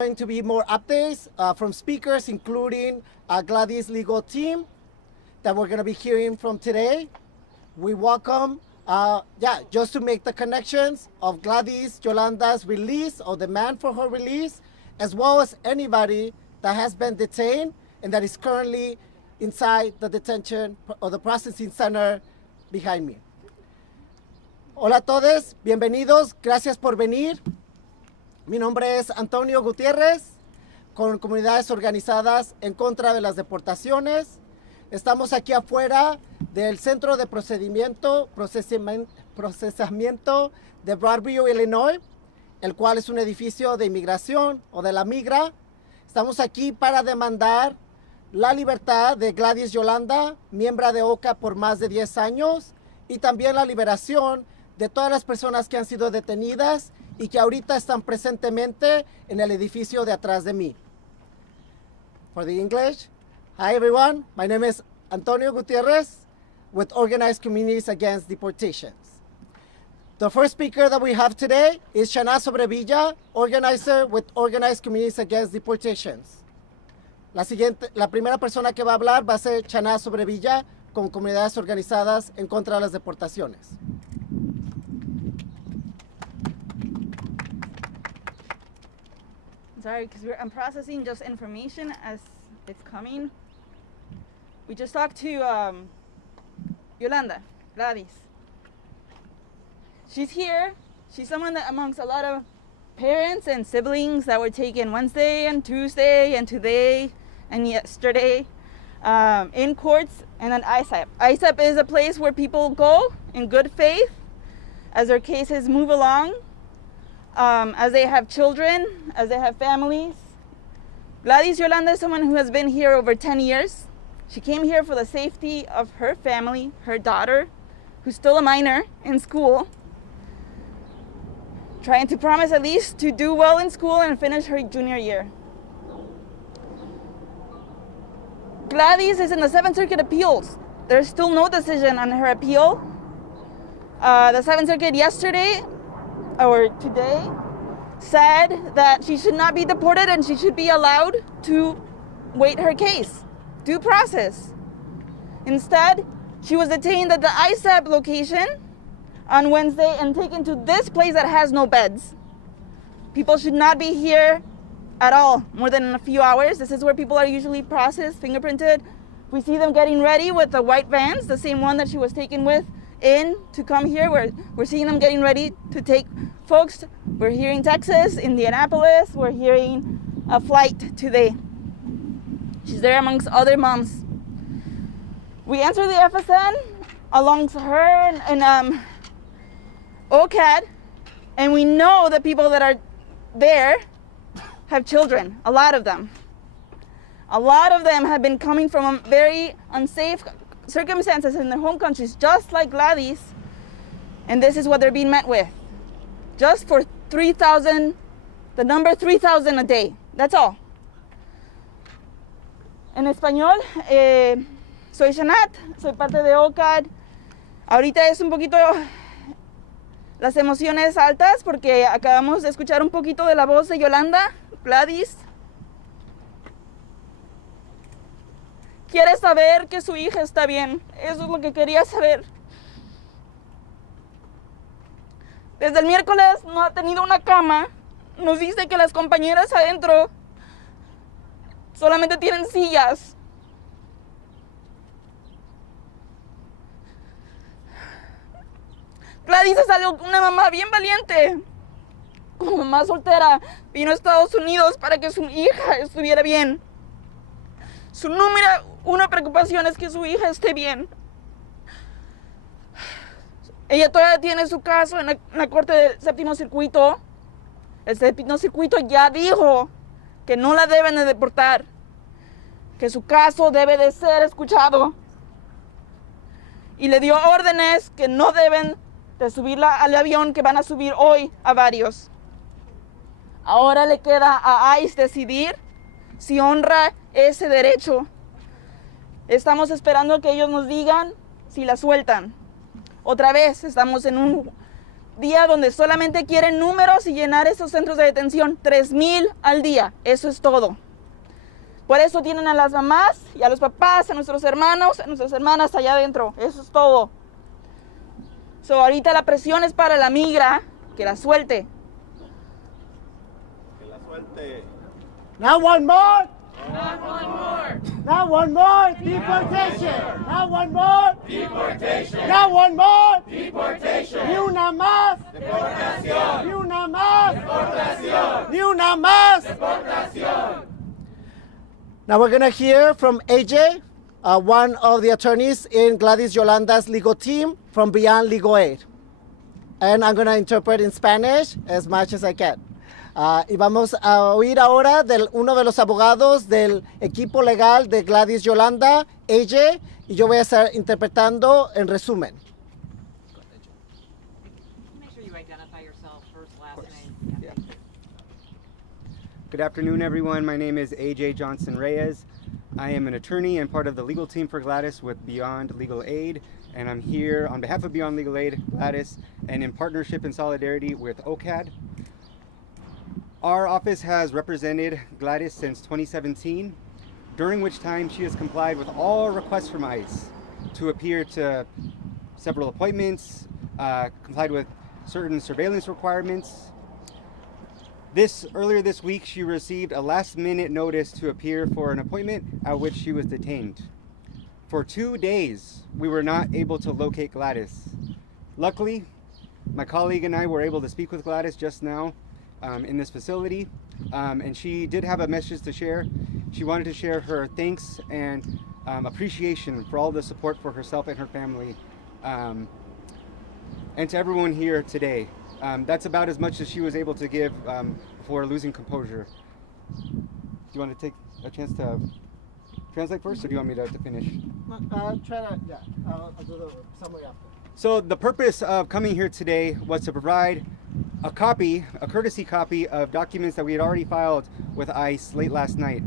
Going to be more updates from speakers, including Gladys' legal team that we're going to be hearing from today. We welcome, just to make the connections of Gladys Yolanda's release or demand for her release, as well as anybody that has been detained and that is currently inside the detention or the processing center behind me. Hola a todos, bienvenidos, gracias por venir. Mi nombre es Antonio Gutiérrez, con Comunidades Organizadas en Contra de las Deportaciones. Estamos aquí afuera del Centro de Procesamiento de Broadview, Illinois, el cual es un edificio de inmigración o de la migra. Estamos aquí para demandar la libertad de Gladys Yolanda, miembro de OCA por más de 10 años, y también la liberación de todas las personas que han sido detenidas y que ahorita están presentemente en el edificio de atrás de mí. For the English, hi everyone, my name is Antonio Gutierrez with Organized Communities Against Deportations. The first speaker that we have today is Shana Sobrevilla, organizer with Organized Communities Against Deportations. La primera persona que va a hablar va a ser Shana Sobrevilla con Comunidades Organizadas en Contra de las Deportaciones. Sorry, because I'm processing just information as it's coming. We just talked to Yolanda, Gladys. She's here. She's someone that amongst a lot of parents and siblings that were taken Wednesday and Tuesday and today and yesterday in courts and an ISAP. ISAP is a place where people go in good faith as their cases move along. As they have children, as they have families. Gladys Yolanda is someone who has been here over 10 years. She came here for the safety of her family, her daughter, who's still a minor in school, trying to promise at least to do well in school and finish her junior year. Gladys is in the 7th Circuit Appeals. There's still no decision on her appeal. The 7th Circuit yesterday or today said that she should not be deported and she should be allowed to wait her case, due process. Instead, she was detained at the ISAP location on Wednesday and taken to this place that has no beds. People should not be here at all more than a few hours. This is where people are usually processed, fingerprinted. We see them getting ready with the white vans, the same one that she was taken with in to come here. We're seeing them getting ready to take folks. We're here in Texas, Indianapolis. We're hearing a flight today. She's there amongst other moms. We enter the FSN alongside her and OCAD, and we know the people that are there have children, a lot of them. A lot of them have been coming from very unsafe circumstances in their home countries, just like Gladys, and this is what they're being met with. Just for 3,000, the number 3,000 a day, that's all. En español, soy Shanat, soy parte de OCAD. Ahorita es un poquito las emociones altas porque acabamos de escuchar un poquito de la voz de Yolanda, Gladys. Quiere saber que su hija está bien. Eso es lo que quería saber. Desde el miércoles no ha tenido una cama. Nos dice que las compañeras adentro solamente tienen sillas. Gladys es una mamá bien valiente. Como mamá soltera, vino a Estados Unidos para que su hija estuviera bien. Su número una preocupación es que su hija esté bien. Ella todavía tiene su caso en la Corte del Séptimo Circuito. El Séptimo Circuito ya dijo que no la deben de deportar, que su caso debe de ser escuchado. Y le dio órdenes que no deben de subirla al avión que van a subir hoy a varios. Ahora le queda a ICE decidir si honra ese derecho. Estamos esperando que ellos nos digan si la sueltan. Otra vez estamos en día donde solamente quieren números y llenar esos centros de detención. 3,000 al día, eso es todo. Por eso tienen a las mamás y a los papás, a nuestros hermanos, a nuestras hermanas allá adentro. Eso es todo. So, ahorita la presión es para la migra, que la suelte. Que la suelte. Not one more. Not one more. Not one more. Deportation. Not one more. Deportation. Not one more. Deportation. Ni una más. Deportación. Ni una más. Deportación. Ni una más. Deportación. Now we're going to hear from AJ, one of the attorneys in Gladys Yolanda's legal team from Beyond Legal Aid. And I'm going to interpret in Spanish as much as I can. Y vamos a oír ahora de uno de los abogados del equipo legal de Gladys Yolanda, AJ, y yo voy a estar interpretando en resumen. Make sure you identify yourself first, last name. Yeah. Good afternoon, everyone. My name is AJ Johnson Reyes. I am an attorney and part of the legal team for Gladys with Beyond Legal Aid, and I'm here on behalf of Beyond Legal Aid, Gladys, and in partnership and solidarity with OCAD. Our office has represented Gladys since 2017, during which time she has complied with all requests from ICE to appear to several appointments, complied with certain surveillance requirements. Earlier this week, she received a last-minute notice to appear for an appointment at which she was detained. For 2 days, we were not able to locate Gladys. Luckily, my colleague and I were able to speak with Gladys just now in this facility, and she did have a message to share. She wanted to share her thanks and appreciation for all the support for herself and her family, and to everyone here today. That's about as much as she was able to give before losing composure. Do you want to take a chance to translate first, or do you want me to finish? I'll do the summary after. So the purpose of coming here today was to provide a courtesy copy of documents that we had already filed with ICE late last night.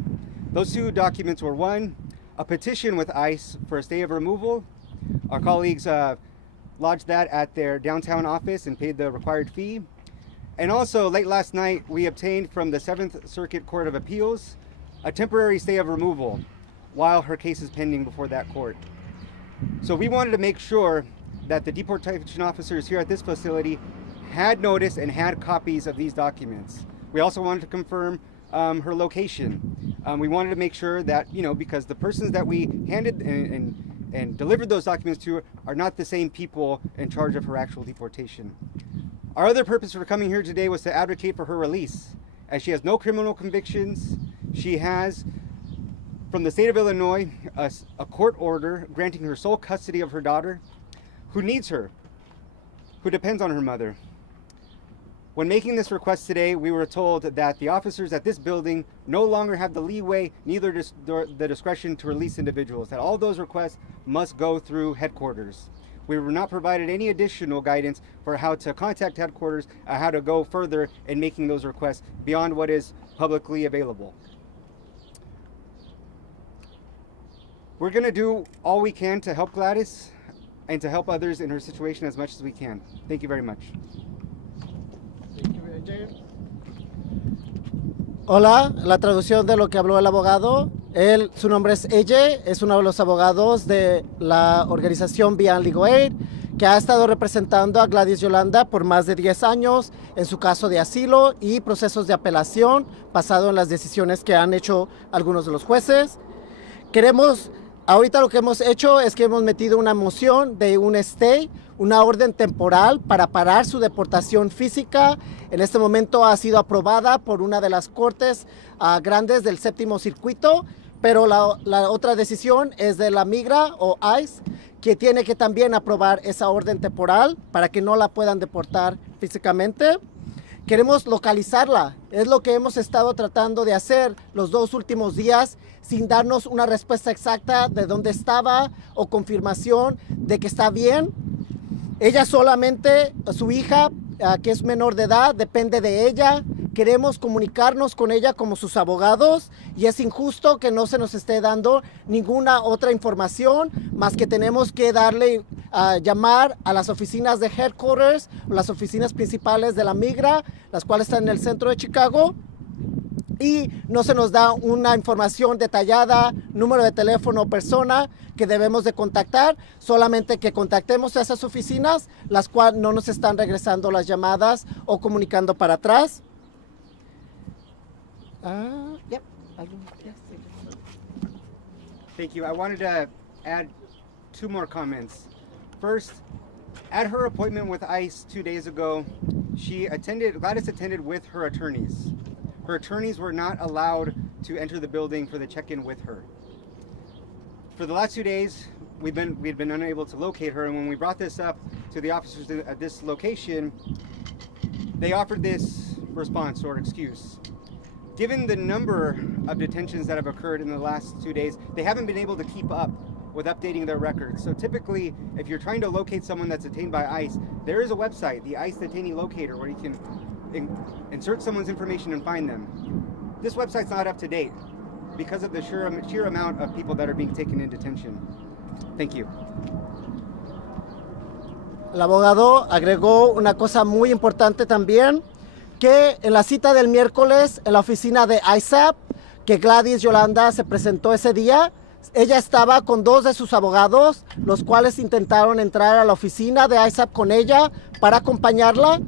Those two documents were, one, a petition with ICE for a stay of removal. Our colleagues lodged that at their downtown office and paid the required fee. And also, late last night, we obtained from the 7th Circuit Court of Appeals a temporary stay of removal while her case is pending before that court. So we wanted to make sure that the deportation officers here at this facility had notice and had copies of these documents. We also wanted to confirm her location. We wanted to make sure that, because the persons that we handed and delivered those documents to are not the same people in charge of her actual deportation. Our other purpose for coming here today was to advocate for her release, as she has no criminal convictions. She has, from the state of Illinois, a court order granting her sole custody of her daughter, who needs her, who depends on her mother. When making this request today, we were told that the officers at this building no longer have the leeway, neither the discretion to release individuals, that all those requests must go through headquarters. We were not provided any additional guidance for how to contact headquarters, how to go further in making those requests beyond what is publicly available. We're going to do all we can to help Gladys and to help others in her situation as much as we can. Thank you very much. Hola, la traducción de lo que habló el abogado. Su nombre es AJ, es uno de los abogados de la organización Beyond Legal Aid, que ha estado representando a Gladys Yolanda por más de 10 años en su caso de asilo y procesos de apelación basado en las decisiones que han hecho algunos de los jueces. Ahorita lo que hemos hecho es que hemos metido una moción de un stay, una orden temporal para parar su deportación física. En este momento ha sido aprobada por una de las cortes grandes del séptimo circuito, pero la otra decisión es de la migra o ICE, que tiene que también aprobar esa orden temporal para que no la puedan deportar físicamente. Queremos localizarla, es lo que hemos estado tratando de hacer los 2 últimos días sin darnos una respuesta exacta de dónde estaba o confirmación de que está bien. Ella solamente, su hija, que es menor de edad, depende de ella, queremos comunicarnos con ella como sus abogados y es injusto que no se nos esté dando ninguna otra información más que tenemos que darle llamar a las oficinas de headquarters, las oficinas principales de la migra, las cuales están en el centro de Chicago, y no se nos da una información detallada, número de teléfono o persona que debemos de contactar, solamente que contactemos a esas oficinas, las cuales no nos están regresando las llamadas o comunicando para atrás. Yep. Thank you. I wanted to add 2 more comments. First, at her appointment with ICE 2 days ago, Gladys attended with her attorneys. Her attorneys were not allowed to enter the building for the check-in with her. For the last 2 days, we had been unable to locate her, and when we brought this up to the officers at this location, they offered this response or excuse. Given the number of detentions that have occurred in the last 2 days, they haven't been able to keep up with updating their records. So typically, if you're trying to locate someone that's detained by ICE, there is a website, the ICE Detainee Locator, where you can insert someone's information and find them. This website's not up to date because of the sheer amount of people that are being taken in detention. Thank you. El abogado agregó una cosa muy importante también, que en la cita del miércoles en la oficina de ISAP, que Gladys Yolanda se presentó ese día, ella estaba con 2 de sus abogados, los cuales intentaron entrar a la oficina de ISAP con ella para acompañarla.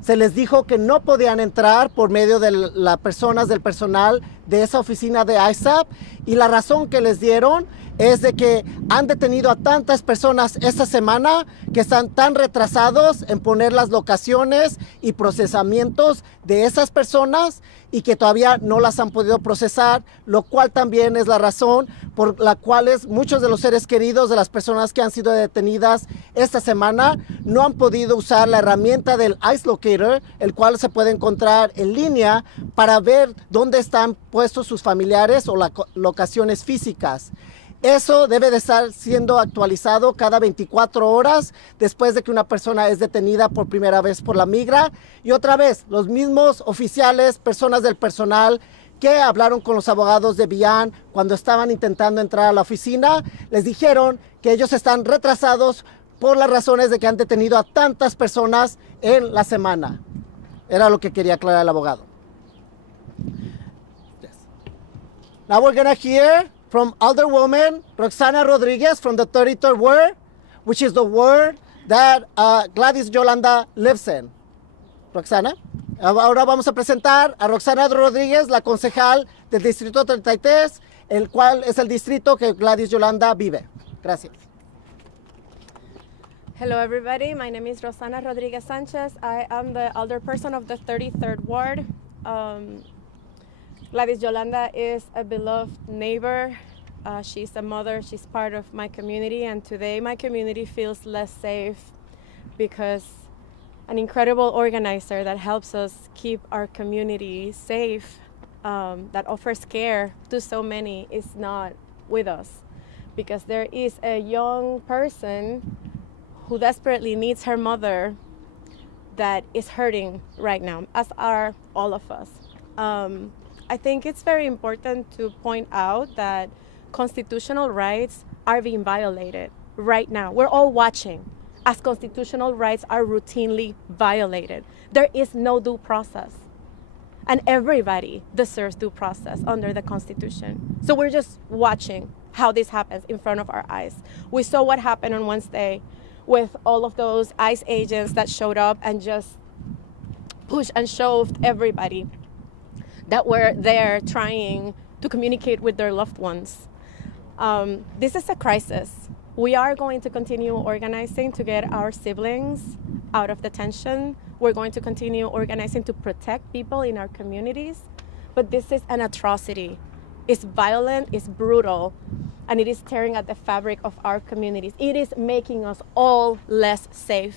Se les dijo que no podían entrar por medio de las personas del personal de esa oficina de ISAP, y la razón que les dieron es de que han detenido a tantas personas esta semana que están tan retrasados en poner las locaciones y procesamientos de esas personas y que todavía no las han podido procesar, lo cual también es la razón por la cual muchos de los seres queridos de las personas que han sido detenidas esta semana no han podido usar la herramienta del ICE Locator, el cual se puede encontrar en línea para ver dónde están puestos sus familiares o las locaciones físicas. Eso debe de estar siendo actualizado cada 24 horas después de que una persona es detenida por primera vez por la migra. Y otra vez, los mismos oficiales, personas del personal que hablaron con los abogados de Bian cuando estaban intentando entrar a la oficina, les dijeron que ellos están retrasados por las razones de que han detenido a tantas personas en la semana. Era lo que quería aclarar el abogado. Yes. Now we're gonna hear from Alderwoman Roxana Rodriguez from the 33rd Ward, which is the ward that Gladys Yolanda lives in. Roxana. Ahora vamos a presentar a Roxana Rodríguez, la concejal del Distrito 33, el cual es el distrito que Gladys Yolanda vive. Gracias. Hello everybody, my name is Roxana Rodriguez Sanchez. I am the alderperson of the 33rd Ward. Gladys Yolanda is a beloved neighbor. She's a mother, she's part of my community, and today my community feels less safe because an incredible organizer that helps us keep our community safe, that offers care to so many, is not with us. Because there is a young person who desperately needs her mother that is hurting right now, as are all of us. I think it's very important to point out that constitutional rights are being violated right now. We're all watching as constitutional rights are routinely violated. There is no due process, and everybody deserves due process under the Constitution. So we're just watching how this happens in front of our eyes. We saw what happened on Wednesday with all of those ICE agents that showed up and just pushed and shoved everybody that were there trying to communicate with their loved ones. This is a crisis. We are going to continue organizing to get our siblings out of detention. We're going to continue organizing to protect people in our communities. But this is an atrocity. It's violent, it's brutal, and it is tearing at the fabric of our communities. It is making us all less safe.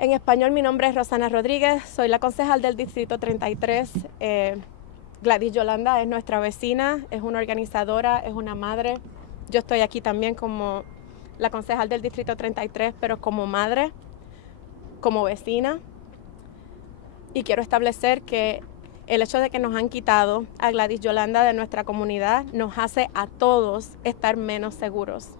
En español, mi nombre es Roxana Rodríguez, soy la concejal del Distrito 33. Gladys Yolanda es nuestra vecina, es una organizadora, es una madre. Yo estoy aquí también como la concejal del Distrito 33, pero como madre, como vecina. y quiero establecer que el hecho de que nos han quitado a Gladys Yolanda de nuestra comunidad nos hace a todos estar menos seguros.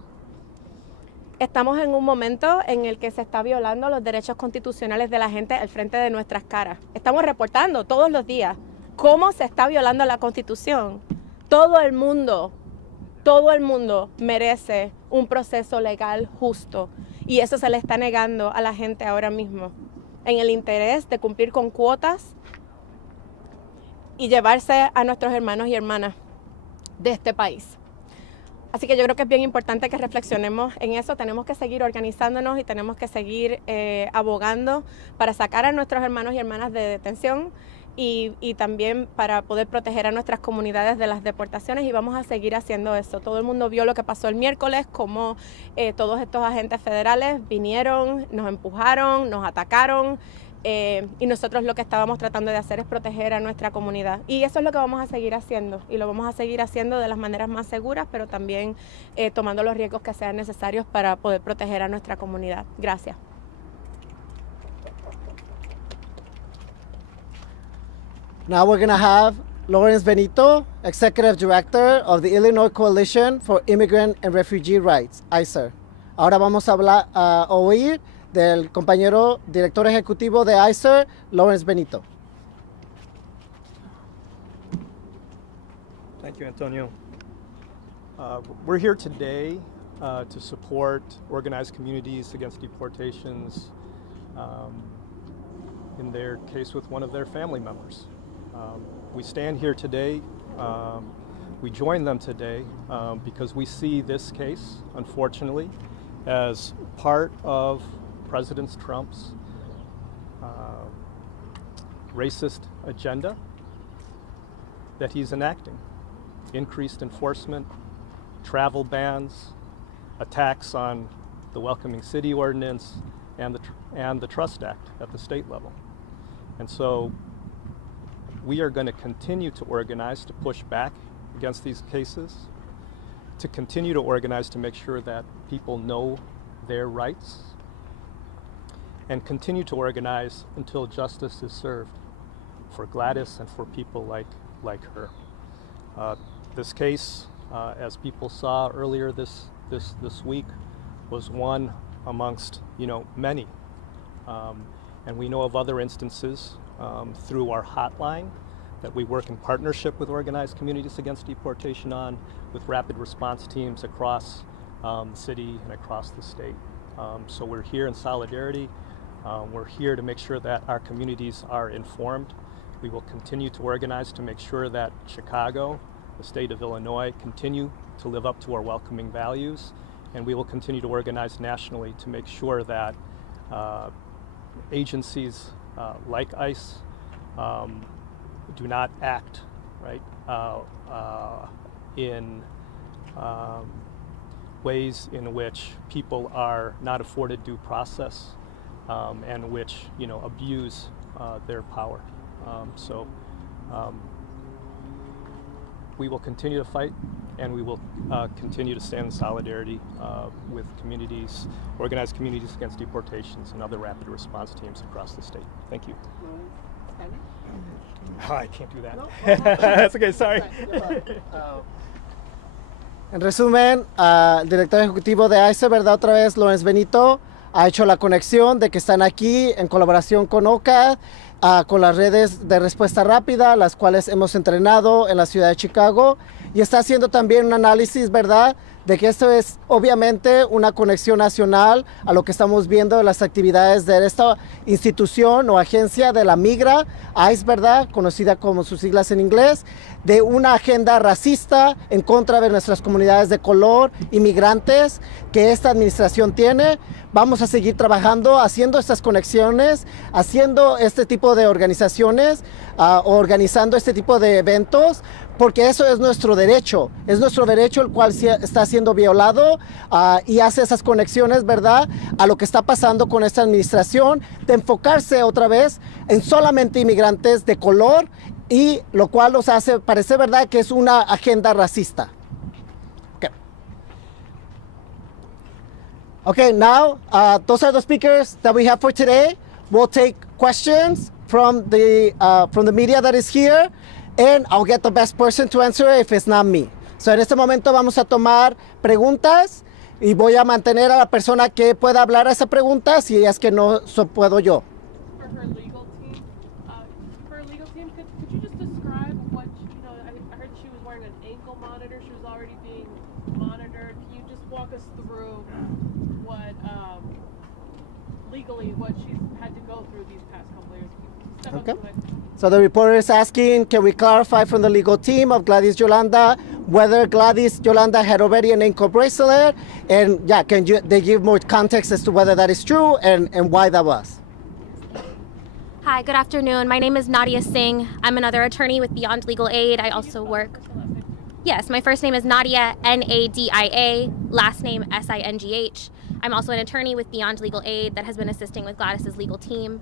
Estamos en un momento en el que se está violando los derechos constitucionales de la gente al frente de nuestras caras. Estamos reportando todos los días cómo se está violando la Constitución. Todo el mundo merece un proceso legal justo y eso se le está negando a la gente ahora mismo en el interés de cumplir con cuotas y llevarse a nuestros hermanos y hermanas de este país. Así que yo creo que es bien importante que reflexionemos en eso. Tenemos que seguir organizándonos y tenemos que seguir abogando para sacar a nuestros hermanos y hermanas de detención y también para poder proteger a nuestras comunidades de las deportaciones, y vamos a seguir haciendo eso. Todo el mundo vio lo que pasó el miércoles, cómo todos estos agentes federales vinieron, nos empujaron, nos atacaron. Y nosotros lo que estábamos tratando de hacer es proteger a nuestra comunidad, y eso es lo que vamos a seguir haciendo, y lo vamos a seguir haciendo de las maneras más seguras, pero también tomando los riesgos que sean necesarios para poder proteger a nuestra comunidad. Gracias. Now we're going to have Lawrence Benito, Executive Director of the Illinois Coalition for Immigrant and Refugee Rights, ICER. Ahora vamos a oír del compañero director ejecutivo de ICER, Lawrence Benito. Thank you, Antonio. We're here today to support organized communities against deportations in their case with one of their family members. We stand here today, we join them today because we see this case, unfortunately, as part of President Trump's racist agenda that he's enacting. Increased enforcement, travel bans, attacks on the Welcoming City Ordinance and the Trust Act at the state level. And so we are going to continue to organize to push back against these cases, to continue to organize to make sure that people know their rights, and continue to organize until justice is served for Gladys and for people like her. This case, as people saw earlier this week, was one amongst many, and we know of other instances through our hotline that we work in partnership with organized communities against deportation on, with rapid response teams across the city and across the state. So we're here in solidarity. We're here to make sure that our communities are informed. We will continue to organize to make sure that Chicago, the state of Illinois, continue to live up to our welcoming values, and we will continue to organize nationally to make sure that agencies like ICE do not act in ways in which people are not afforded due process and which abuse their power. So we will continue to fight, and we will continue to stand in solidarity with communities, organized communities against deportations, and other rapid response teams across the state. Thank you. Oh, I can't do that. No. That's okay, sorry. En resumen, el director ejecutivo de ICE, ¿verdad? Otra vez, Lawrence Benito, ha hecho la conexión de que están aquí en colaboración con OCAD, con las redes de respuesta rápida, las cuales hemos entrenado en la ciudad de Chicago, y está haciendo también un análisis, ¿verdad?, de que esto es obviamente una conexión nacional a lo que estamos viendo de las actividades de esta institución o agencia de la migra, ICE, ¿verdad?, conocida como sus siglas en inglés, de una agenda racista en contra de nuestras comunidades de color, inmigrantes, que esta administración tiene. Vamos a seguir trabajando, haciendo estas conexiones, haciendo este tipo de organizaciones, organizando este tipo de eventos, porque eso es nuestro derecho el cual está siendo violado, y hace esas conexiones, ¿verdad?, a lo que está pasando con esta administración, de enfocarse otra vez en solamente inmigrantes de color, y lo cual nos hace parecer, ¿verdad?, que es una agenda racista. Okay, now those are the speakers that we have for today. We'll take questions from the media that is here, and I'll get the best person to answer if it's not me. So en este momento vamos a tomar preguntas y voy a mantener a la persona que pueda hablar a esa pregunta si es que no puedo yo. For her legal team, could you just describe what, I heard she was wearing an ankle monitor, she was already being monitored. Can you just walk us through what, legally, what she's had to go through these past couple of years? Step up Okay. to it. So the reporter is asking, can we clarify from the legal team of Gladys Yolanda whether Gladys Yolanda had already an ankle bracelet? And yeah, they give more context as to whether that is true and why that was? Hi, good afternoon. My name is Nadia Singh. I'm another attorney with Beyond Legal Aid. I also work. Yes, my first name is Nadia, Nadia, last name Singh. I'm also an attorney with Beyond Legal Aid that has been assisting with Gladys's legal team.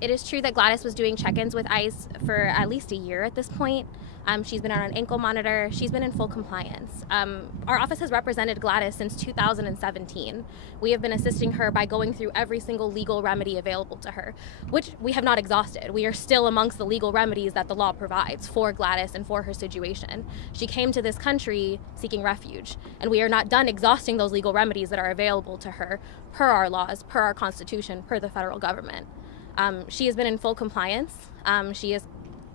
It is true that Gladys was doing check-ins with ICE for at least a year at this point. She's been on an ankle monitor. She's been in full compliance. Our office has represented Gladys since 2017. We have been assisting her by going through every single legal remedy available to her, which we have not exhausted. We are still amongst the legal remedies that the law provides for Gladys and for her situation. She came to this country seeking refuge, and we are not done exhausting those legal remedies that are available to her per our laws, per our Constitution, per the federal government. She has been in full compliance. She has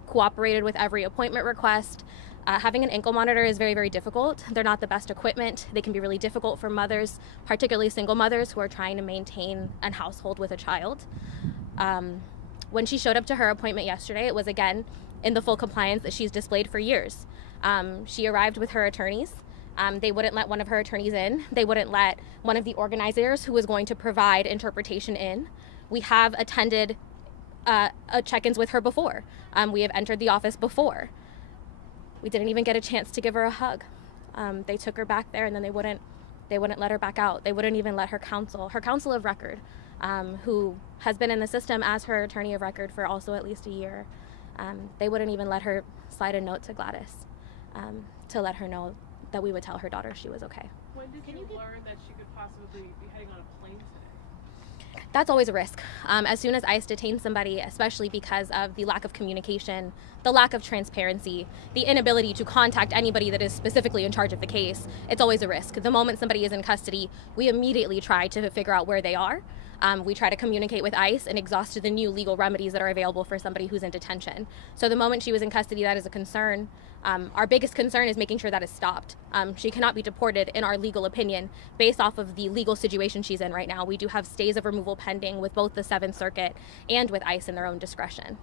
cooperated with every appointment request. Having an ankle monitor is very, very difficult. They're not the best equipment. They can be really difficult for mothers, particularly single mothers who are trying to maintain a household with a child. When she showed up to her appointment yesterday, it was again in the full compliance that she's displayed for years. She arrived with her attorneys. They wouldn't let one of her attorneys in. They wouldn't let one of the organizers who was going to provide interpretation in. We have attended check-ins with her before. We have entered the office before. We didn't even get a chance to give her a hug. They took her back there, and then they wouldn't let her back out. They wouldn't even let her counsel of record, who has been in the system as her attorney of record for also at least a year. They wouldn't even let her slide a note to Gladys to let her know that we would tell her daughter she was okay. When did you learn that she could possibly be heading on a plane today? That's always a risk. As soon as ICE detains somebody, especially because of the lack of communication, the lack of transparency, the inability to contact anybody that is specifically in charge of the case, it's always a risk. The moment somebody is in custody, we immediately try to figure out where they are. We try to communicate with ICE and exhaust the new legal remedies that are available for somebody who's in detention. So the moment she was in custody, that is a concern. Our biggest concern is making sure that is stopped. She cannot be deported, in our legal opinion, based off of the legal situation she's in right now. We do have stays of removal pending with both the 7th Circuit and with ICE in their own discretion.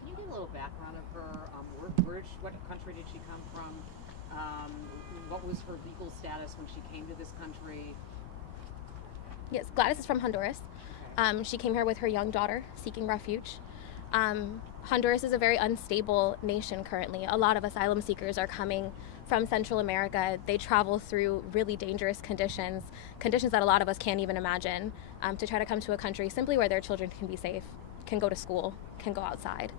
Can you give a little background of her? What country did she come from? What was her legal status when she came to this country? Yes, Gladys is from Honduras. She came here with her young daughter seeking refuge. Honduras is a very unstable nation currently. A lot of asylum seekers are coming from Central America. They travel through really dangerous conditions that a lot of us can't even imagine, to try to come to a country simply where their children can be safe, can go to school, can go outside.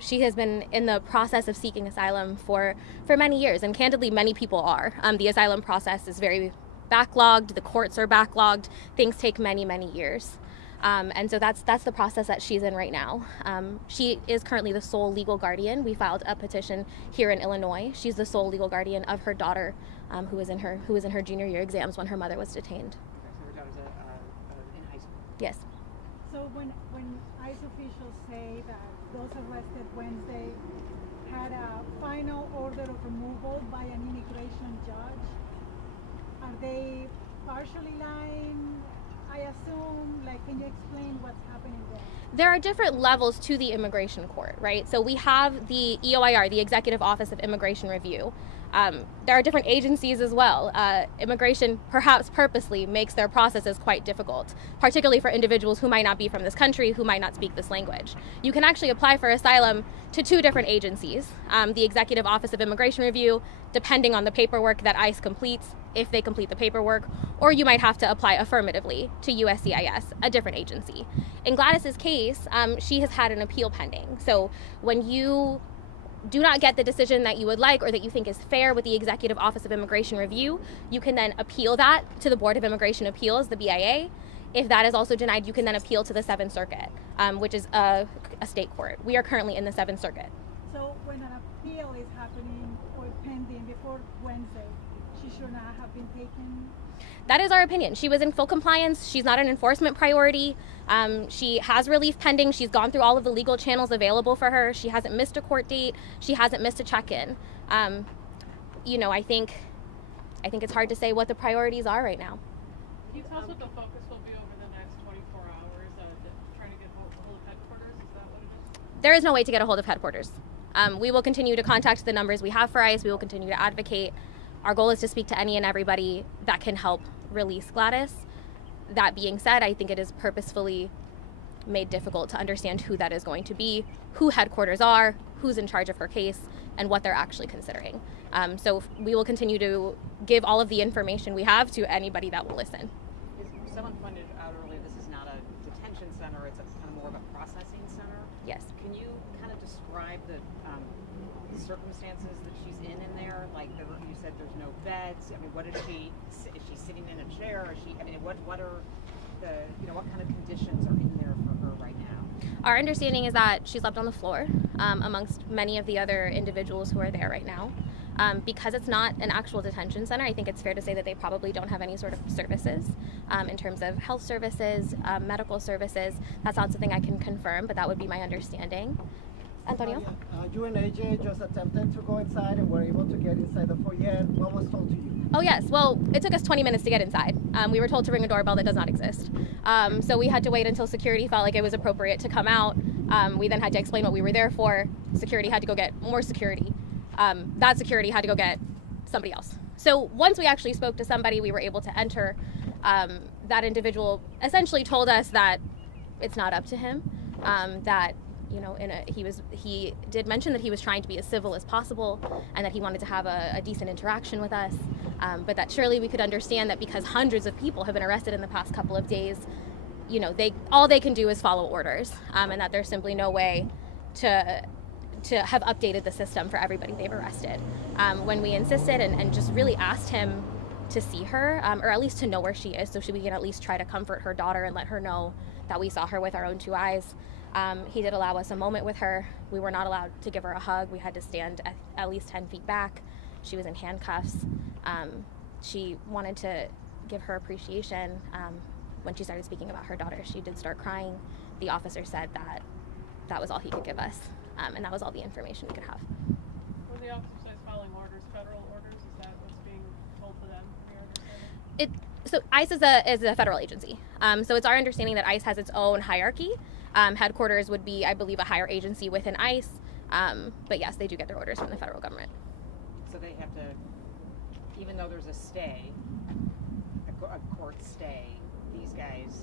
She has been in the process of seeking asylum for many years, and candidly, many people are. The asylum process is very backlogged, the courts are backlogged, things take many, many years. And so that's the process that she's in right now. She is currently the sole legal guardian. We filed a petition here in Illinois. She's the sole legal guardian of her daughter, who was in her junior year exams when her mother was detained. So her daughter's in high school. Yes. So when ICE officials say that those arrested Wednesday had a final order of removal by an immigration judge, are they partially lying? I assume, can you explain what's happening there? There are different levels to the immigration court, right? So we have the EOIR, the Executive Office of Immigration Review. There are different agencies as well. Immigration, perhaps purposely, makes their processes quite difficult, particularly for individuals who might not be from this country, who might not speak this language. You can actually apply for asylum to 2 different agencies. The Executive Office of Immigration Review, depending on the paperwork that ICE completes, if they complete the paperwork, or you might have to apply affirmatively to USCIS, a different agency. In Gladys's case, she has had an appeal pending. So when you do not get the decision that you would like or that you think is fair with the Executive Office of Immigration Review, you can then appeal that to the Board of Immigration Appeals, the BIA. If that is also denied, you can then appeal to the 7th Circuit, which is a state court. We are currently in the 7th Circuit. So when an appeal is happening or pending before Wednesday, she should not have been taken? That is our opinion. She was in full compliance. She's not an enforcement priority. She has relief pending. She's gone through all of the legal channels available for her. She hasn't missed a court date. She hasn't missed a check-in. You know, I think it's hard to say what the priorities are right now. Can you tell us what the focus will be over the next 24 hours? Trying to get hold of headquarters? Is that what it is? There is no way to get a hold of headquarters. We will continue to contact the numbers we have for ICE. We will continue to advocate. Our goal is to speak to any and everybody that can help release Gladys. That being said, I think it is purposefully made difficult to understand who that is going to be, who headquarters are, who's in charge of her case, and what they're actually considering. So we will continue to give all of the information we have to anybody that will listen. Someone pointed out earlier, this is not a detention center, it's a kind of more of a processing center. Yes. Can you kind of describe the circumstances that she's in there? Like you said, there's no beds. I mean, what is she sitting in a chair? Is she? I mean, what are the what kind of conditions are in there for her right now? Our understanding is that she slept on the floor amongst many of the other individuals who are there right now. Because it's not an actual detention center, I think it's fair to say that they probably don't have any sort of services in terms of health services, medical services. That's not something I can confirm, but that would be my understanding. Antonio? You and AJ just attempted to go inside and were able to get inside the foyer. What was told to you? Oh yes, well, it took us 20 minutes to get inside. We were told to ring a doorbell that does not exist. So we had to wait until security felt like it was appropriate to come out. We then had to explain what we were there for. Security had to go get more security. That security had to go get somebody else. So once we actually spoke to somebody, we were able to enter. That individual essentially told us that it's not up to him, that he did mention that he was trying to be as civil as possible and that he wanted to have a decent interaction with us, but that surely we could understand that because hundreds of people have been arrested in the past couple of days, all they can do is follow orders, and that there's simply no way to have updated the system for everybody they've arrested. When we insisted and just really asked him to see her, or at least to know where she is, so we can at least try to comfort her daughter and let her know that we saw her with our own 2 eyes. He did allow us a moment with her. We were not allowed to give her a hug. We had to stand at least 10 feet back. She was in handcuffs. She wanted to give her appreciation. When she started speaking about her daughter, she did start crying. The officer said that was all he could give us, and that was all the information we could have. When the officer says following orders, federal orders, is that what's being told to them? So ICE is a federal agency. So it's our understanding that ICE has its own hierarchy. Headquarters would be, I believe, a higher agency within ICE. But yes, they do get their orders from the federal government. So they have to, even though there's a stay, a court stay, these guys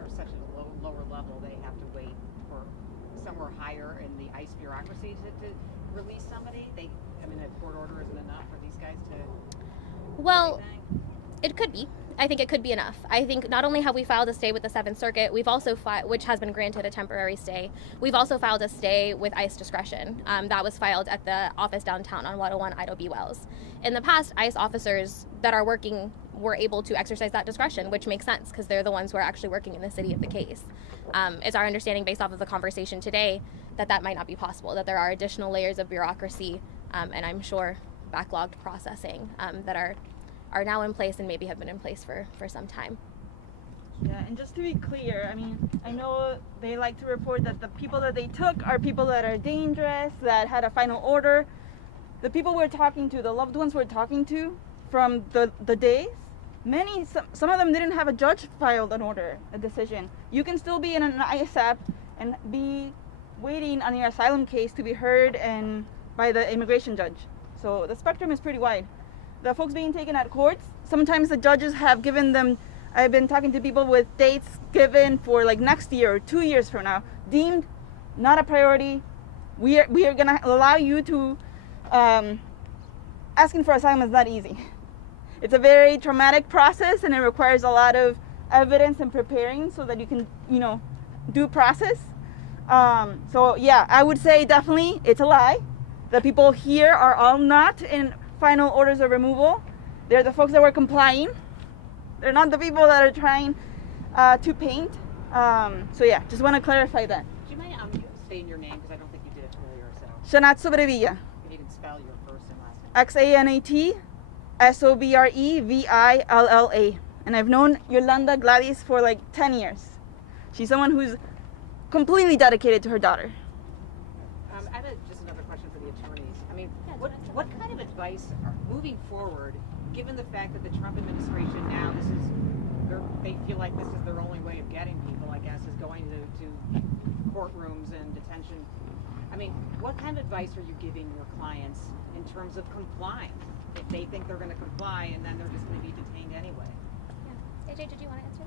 are such at a lower level, they have to wait for somewhere higher in the ICE bureaucracy to release somebody. A court order isn't enough for these guys to. Well, it could be. I think it could be enough. I think not only have we filed a stay with the 7th Circuit, we've also which has been granted a temporary stay. We've also filed a stay with ICE discretion. That was filed at the office downtown on 101 Ido B. Wells. In the past, ICE officers that are working were able to exercise that discretion, which makes sense because they're the ones who are actually working in the city of the case. It's our understanding based off of the conversation today that might not be possible, that there are additional layers of bureaucracy and I'm sure backlogged processing that are now in place and maybe have been in place for some time. Yeah, and just to be clear, I know they like to report that the people that they took are people that are dangerous, that had a final order. The people we're talking to, the loved ones we're talking to from the days, some of them didn't have a judge filed an order, a decision. You can still be in an ISAP and be waiting on your asylum case to be heard by the immigration judge. So the spectrum is pretty wide. The folks being taken at courts, sometimes the judges have given them, I've been talking to people with dates given for like next year or 2 years from now, deemed not a priority. We are going to allow you to, asking for asylum is not easy. It's a very traumatic process and it requires a lot of evidence and preparing so that you can, due process. So yeah, I would say definitely it's a lie. The people here are all not in final orders of removal. They're the folks that were complying. They're not the people that are trying to paint. So yeah, just want to clarify that. Do you mind saying your name, because I don't think you did it earlier, so Xanat Sobrevilla. you can even spell your first and last name. XanatSobrevilla. And I've known Yolanda Gladys for like 10 years. She's someone who's completely dedicated to her daughter. I have just another question for the attorneys. I mean, what kind of advice, moving forward, given the fact that the Trump administration now, they feel like this is their only way of getting people, I guess, is going to courtrooms and detention. I mean, what kind of advice are you giving your clients in terms of complying? If they think they're going to comply and then they're just going to be detained anyway? Yeah. AJ, did you want to answer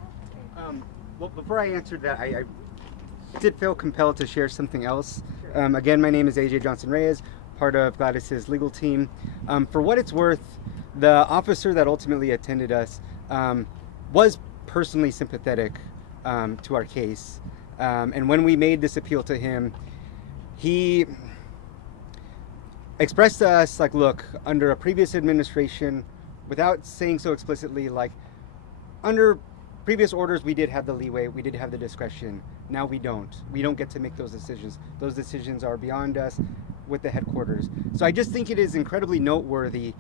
that? Well, before I answered that, I did feel compelled to share something else. Again, my name is AJ Johnson Reyes, part of Gladys's legal team. For what it's worth, the officer that ultimately attended us was personally sympathetic to our case. And when we made this appeal to him, he expressed to us, like, look, under a previous administration, without saying so explicitly, like, under previous orders, we did have the leeway, we did have the discretion. Now we don't. We don't get to make those decisions. Those decisions are beyond us with the headquarters. So I just think it is incredibly noteworthy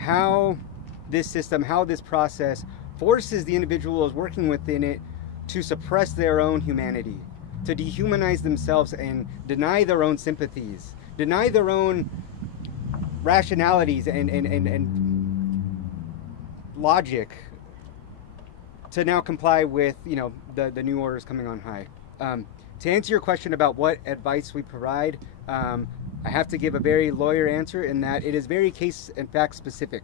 how this system, how this process forces the individuals working within it to suppress their own humanity, to dehumanize themselves and deny their own sympathies, deny their own rationalities and logic, to now comply with, you know, the new orders coming on high. To answer your question about what advice we provide, I have to give a very lawyer answer in that it is very case and fact specific.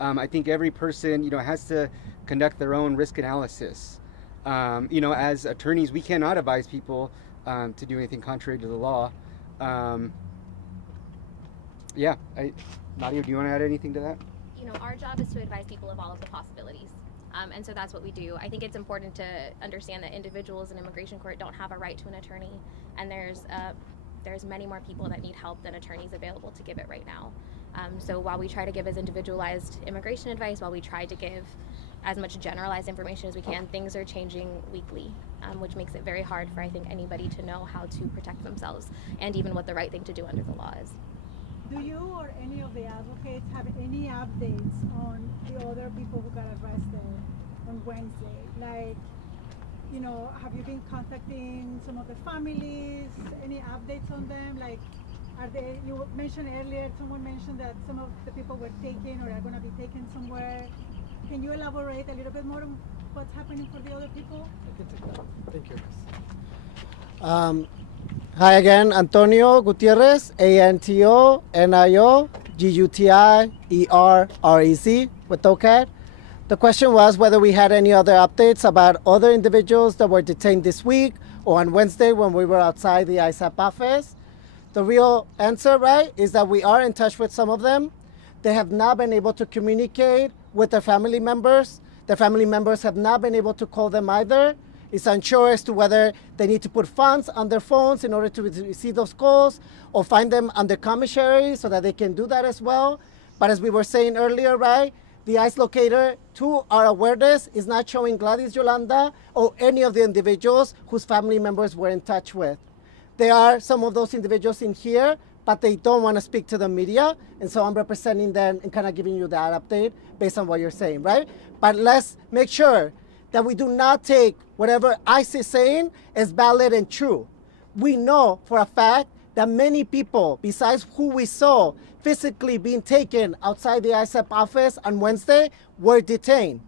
I think every person, you know, has to conduct their own risk analysis. You know, as attorneys, we cannot advise people to do anything contrary to the law. Yeah, Nadia, do you want to add anything to that? You know, our job is to advise people of all of the possibilities. And so that's what we do. I think it's important to understand that individuals in immigration court don't have a right to an attorney, and there's many more people that need help than attorneys available to give it right now. So while we try to give as individualized immigration advice, while we try to give as much generalized information as we can, things are changing weekly, which makes it very hard for, I think, anybody to know how to protect themselves and even what the right thing to do under the law is. Do you or any of the advocates have any updates on the other people who got arrested on Wednesday? Like, you know, have you been contacting some of the families? Any updates on them? Like, are they, you mentioned earlier, someone mentioned that some of the people were taken or are going to be taken somewhere. Can you elaborate a little bit more on what's happening for the other people? I can take that. Thank you. Hi again, Antonio Gutierrez, ANTONIOGUTIERREZ with OCAD. The question was whether we had any other updates about other individuals that were detained this week or on Wednesday when we were outside the ISAP office. The real answer, right, is that we are in touch with some of them. They have not been able to communicate with their family members. Their family members have not been able to call them either. It's unsure as to whether they need to put funds on their phones in order to receive those calls or find them on the commissary so that they can do that as well. But as we were saying earlier, right, the ICE locator, to our awareness, is not showing Gladys Yolanda or any of the individuals whose family members were in touch with. There are some of those individuals in here, but they don't want to speak to the media. And so I'm representing them and kind of giving you that update based on what you're saying, right? But let's make sure that we do not take whatever ICE is saying as valid and true. We know for a fact that many people, besides who we saw physically being taken outside the ISAP office on Wednesday, were detained.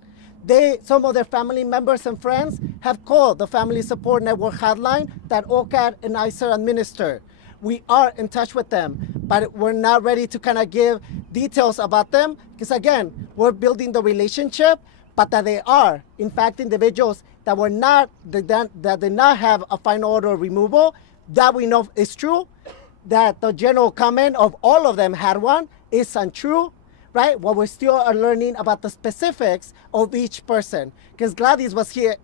Some of their family members and friends have called the Family Support Network hotline that OCAD and ICE administer. We are in touch with them, but we're not ready to kind of give details about them because, again, we're building the relationship, but that they are, in fact, individuals that that did not have a final order of removal. That we know is true. That the general comment of all of them had one is untrue, right? What we still are learning about the specifics of each person. Because Gladys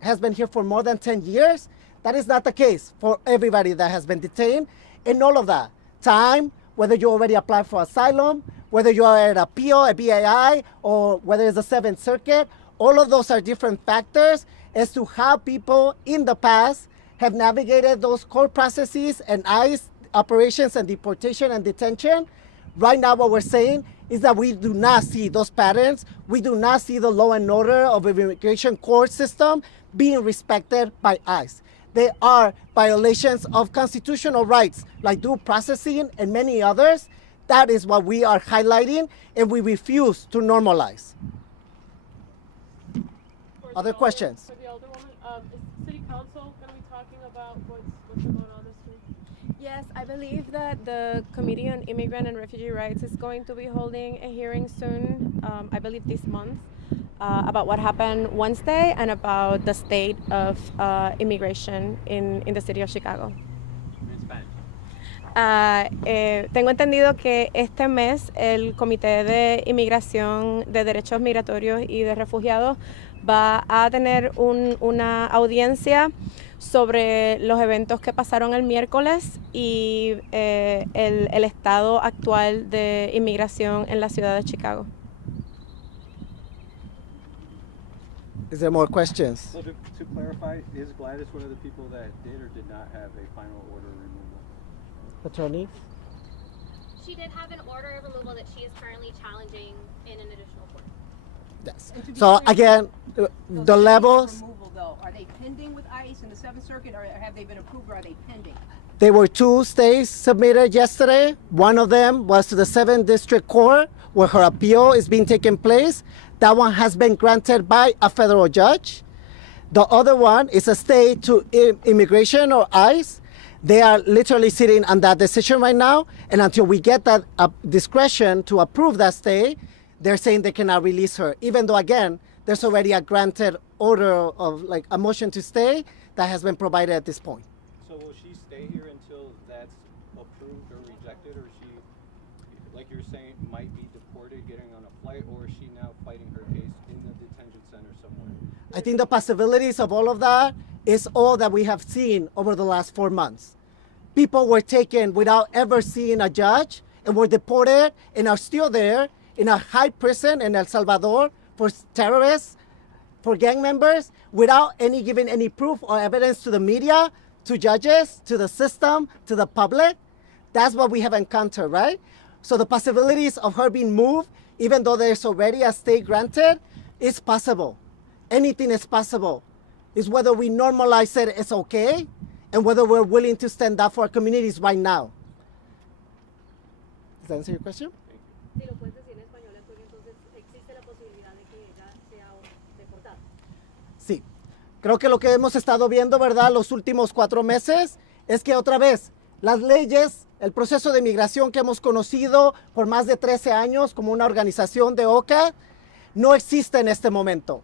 has been here for more than 10 years. That is not the case for everybody that has been detained. And all of that time, whether you already applied for asylum, whether you are at appeal, a BAI, or whether it's the 7th Circuit, All of those are different factors as to how people in the past have navigated those court processes and ICE operations and deportation and detention. Right now, what we're saying is that we do not see those patterns. We do not see the law and order of the immigration court system being respected by ICE. They are violations of constitutional rights like due processing and many others. That is what we are highlighting, and we refuse to normalize. Other questions? For the Alderwoman, is City Council going to be talking about what's going on this week? Yes, I believe that the Committee on Immigrant and Refugee Rights is going to be holding a hearing soon, I believe this month, about what happened Wednesday and about the state of immigration in the city of Chicago. Tengo entendido que este mes el Comité de Inmigración, de Derechos Migratorios y de Refugiados va a tener una audiencia sobre los eventos que pasaron el miércoles y el estado actual de inmigración en la ciudad de Chicago. Is there more questions? So to clarify, is Gladys one of the people that did or did not have a final order removal? Attorney? She did have an order of removal that she is currently challenging in an additional court. Yes. So again, the levels, Removal, though, are they pending with ICE in the 7th Circuit, or have they been approved, or are they pending? there were 2 stays submitted yesterday. One of them was to the 7th District Court, where her appeal is being taken place. That one has been granted by a federal judge. The other one is a stay to immigration or ICE. They are literally sitting on that decision right now, and until we get that discretion to approve that stay, they're saying they cannot release her, even though, again, there's already a granted order of, like, a motion to stay that has been provided at this point. So will she stay here until that's approved or rejected, or she, like you're saying, might be deported, getting on a flight, or is she now fighting her case in the detention center somewhere? I think the possibilities of all of that is all that we have seen over the last 4 months. People were taken without ever seeing a judge and were deported and are still there in a high prison in El Salvador for terrorists, for gang members, without giving any proof or evidence to the media, to judges, to the system, to the public. That's what we have encountered, right? So the possibilities of her being moved, even though there's already a stay granted, is possible. Anything is possible. It's whether we normalize it as okay and whether we're willing to stand up for our communities right now. Does that answer your question? Si lo puedes decir en español, Antonio, entonces existe la posibilidad de que ella sea deportada. Sí. Creo que lo que hemos estado viendo, ¿verdad?, los últimos 4 meses es que otra vez las leyes, el proceso de migración que hemos conocido por más de 13 años como una organización de OCA, no existe en este momento.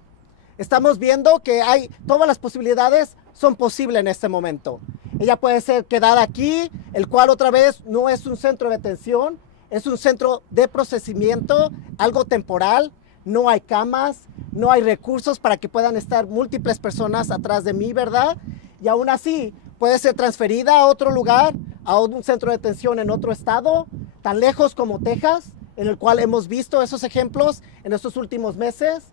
Estamos viendo que hay todas las posibilidades son posibles en este momento. Ella puede ser quedada aquí, el cual otra vez no es un centro de detención, es un centro de procesamiento, algo temporal. No hay camas, no hay recursos para que puedan estar múltiples personas atrás de mí, ¿verdad? Y aún así puede ser transferida a otro lugar, a un centro de detención en otro estado, tan lejos como Texas, en el cual hemos visto esos ejemplos en estos últimos meses.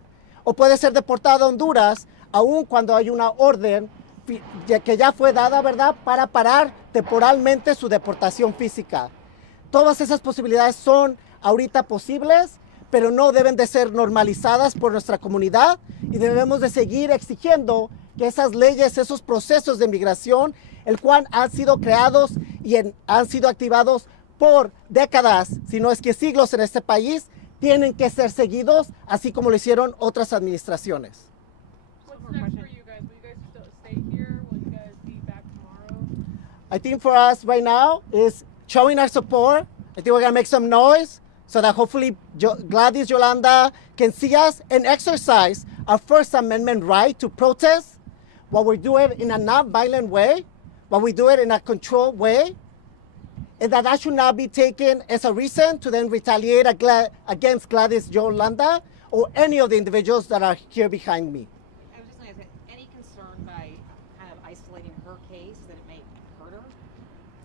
O puede ser deportada a Honduras, aun cuando hay una orden que ya fue dada, ¿verdad?, para parar temporalmente su deportación física. Todas esas posibilidades son ahorita posibles, pero no deben de ser normalizadas por nuestra comunidad y debemos de seguir exigiendo que esas leyes, esos procesos de migración, el cual han sido creados y han sido activados por décadas, si no es que siglos en este país, tienen que ser seguidos, así como lo hicieron otras administraciones. What's next for you guys? Will you guys still stay here? Will you guys be back tomorrow? I think for us right now is showing our support. I think we're gonna make some noise so that hopefully Gladys Yolanda can see us and exercise our First Amendment right to protest, while we do it in a non-violent way, while we do it in a controlled way, and that should not be taken as a reason to then retaliate against Gladys Yolanda or any of the individuals that are here behind me. I was just going to ask, any concern by kind of isolating her case that it may hurt her?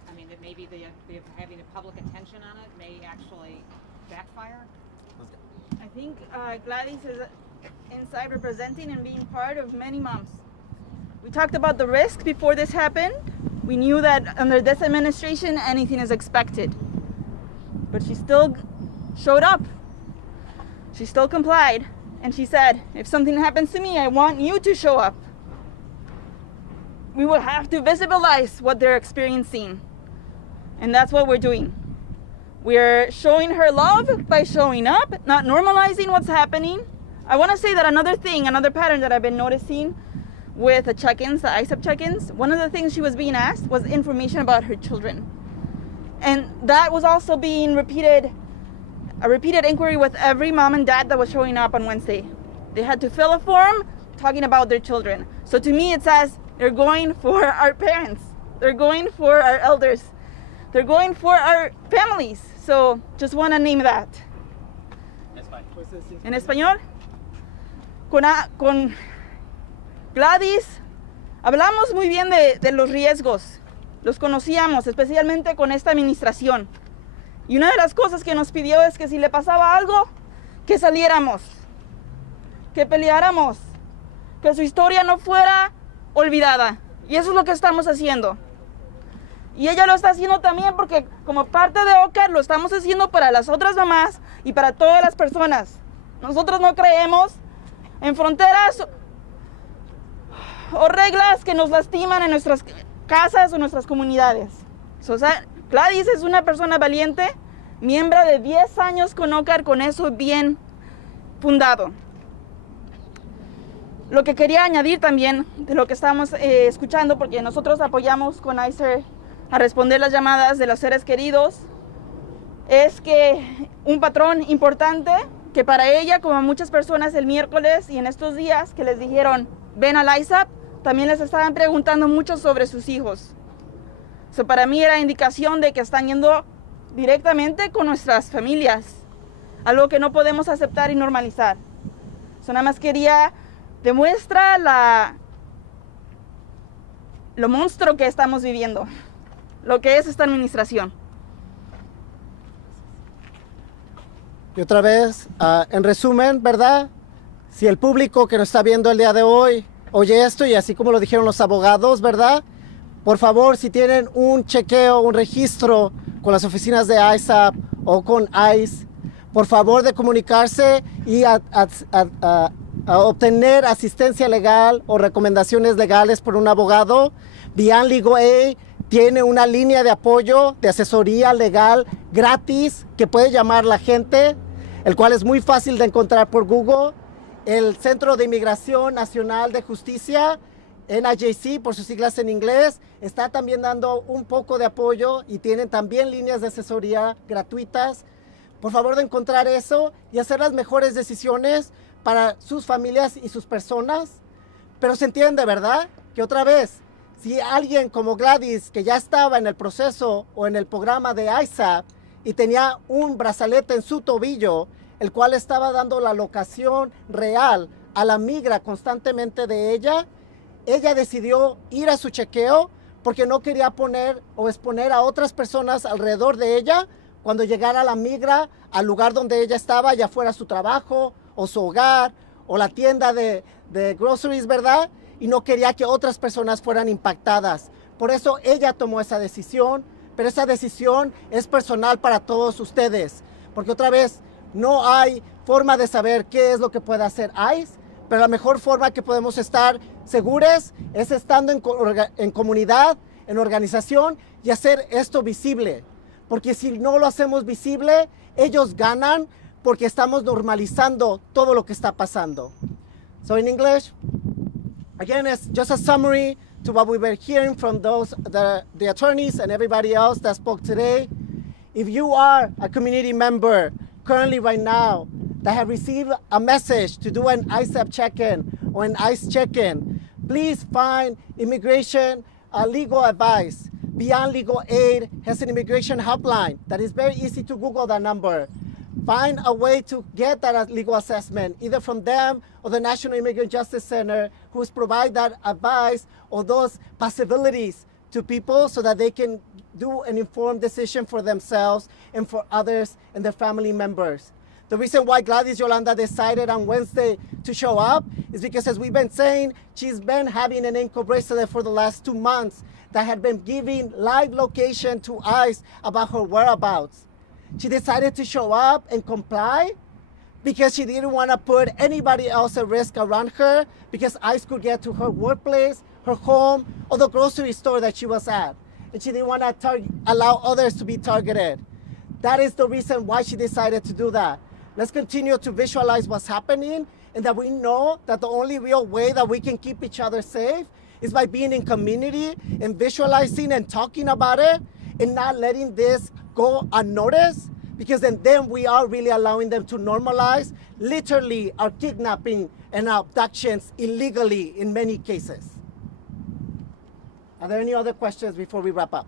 I mean, that maybe the having a public attention on it may actually backfire? I think Gladys inside representing and being part of many moms. We talked about the risk before this happened. We knew that under this administration, anything is expected. But she still showed up. She still complied. And she said, if something happens to me, I want you to show up. We will have to visualize what they're experiencing. And that's what we're doing. We're showing her love by showing up, not normalizing what's happening. I want to say that another pattern that I've been noticing with the check-ins, the ISAP check-ins, one of the things she was being asked was information about her children. And that was also being a repeated inquiry with every mom and dad that was showing up on Wednesday. They had to fill a form talking about their children. So to me, it says they're going for our parents. They're going for our elders. They're going for our families. So just want to name that. En español, con Gladys hablamos muy bien de los riesgos. Los conocíamos, especialmente con esta administración. Y una de las cosas que nos pidió es que si le pasaba algo, que saliéramos, que peleáramos, que su historia no fuera olvidada. Y eso es lo que estamos haciendo. Y ella lo está haciendo también porque como parte de OCA lo estamos haciendo para las otras mamás y para todas las personas. Nosotros no creemos en fronteras o reglas que nos lastiman en nuestras casas o nuestras comunidades. O sea, Gladys es una persona valiente, miembro de 10 años con OCAR, con eso bien fundado. Lo que quería añadir también de lo que estamos escuchando, porque nosotros apoyamos con ICER a responder las llamadas de los seres queridos, es que un patrón importante que para ella, como a muchas personas el miércoles y en estos días que les dijeron ven al ISAP, también les estaban preguntando mucho sobre sus hijos. So, para mí era indicación de que están yendo directamente con nuestras familias, algo que no podemos aceptar y normalizar. So, nada más quería demuestra lo monstruo que estamos viviendo, lo que es esta administración. Y otra vez, en resumen, ¿verdad? Si el público que nos está viendo el día de hoy oye esto y así como lo dijeron los abogados, ¿verdad? Por favor, si tienen un chequeo, un registro con las oficinas de ISAP o con ICE, por favor de comunicarse y a obtener asistencia legal o recomendaciones legales por un abogado. Beyond Legal Aid tiene una línea de apoyo, de asesoría legal gratis que puede llamar la gente, el cual es muy fácil de encontrar por Google. El Centro de Inmigración Nacional de Justicia, NIJC por sus siglas en inglés, está también dando un poco de apoyo y tienen también líneas de asesoría gratuitas. Por favor de encontrar eso y hacer las mejores decisiones para sus familias y sus personas. Pero se entiende, ¿verdad? Que otra vez, si alguien como Gladys, que ya estaba en el proceso o en el programa de ISAP y tenía un brazalete en su tobillo, el cual estaba dando la locación real a la migra constantemente de ella decidió ir a su chequeo porque no quería poner o exponer a otras personas alrededor de ella cuando llegara la migra al lugar donde ella estaba, ya fuera su trabajo o su hogar o la tienda de groceries, ¿verdad? Y no quería que otras personas fueran impactadas. Por eso ella tomó esa decisión, pero esa decisión es personal para todos ustedes. Porque otra vez, no hay forma de saber qué es lo que puede hacer ICE, pero la mejor forma que podemos estar seguros es estando en comunidad, en organización y hacer esto visible. Porque si no lo hacemos visible, ellos ganan porque estamos normalizando todo lo que está pasando. So in English, again, it's just a summary to what we were hearing from the attorneys and everybody else that spoke today. If you are a community member currently right now that have received a message to do an ISAP check-in or an ICE check-in, please find immigration legal advice. Beyond Legal Aid has an immigration helpline that is very easy to Google that number. Find a way to get that legal assessment, either from them or the National Immigrant Justice Center, who's provide that advice or those possibilities to people so that they can do an informed decision for themselves and for others and their family members. The reason why Gladys Yolanda decided on Wednesday to show up is because, as we've been saying, she's been having an ankle bracelet for the last 2 months that had been giving live location to ICE about her whereabouts. She decided to show up and comply because she didn't want to put anybody else at risk around her, because ICE could get to her workplace, her home, or the grocery store that she was at. And she didn't want to allow others to be targeted. That is the reason why she decided to do that. Let's continue to visualize what's happening, and that we know that the only real way that we can keep each other safe is by being in community and visualizing and talking about it and not letting this go unnoticed, because then we are really allowing them to normalize literally our kidnapping and abductions illegally in many cases. Are there any other questions before we wrap up?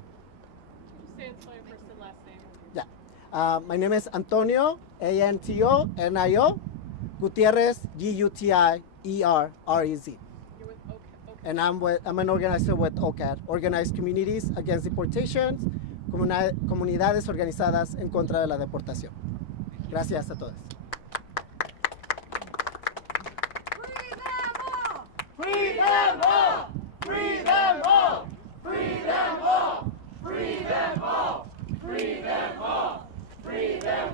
Stand for your first and last name. Yeah. My name is Antonio, Antonio, Gutierrez, Gutierrez. You're with OK. And I'm an organizer with OCAD, Organized Communities Against Deportations, comunidades organizadas en contra de la deportación. Gracias a todos. Free them all! Free them all! Free them all! Free them all! Free them all! Free them all! Free them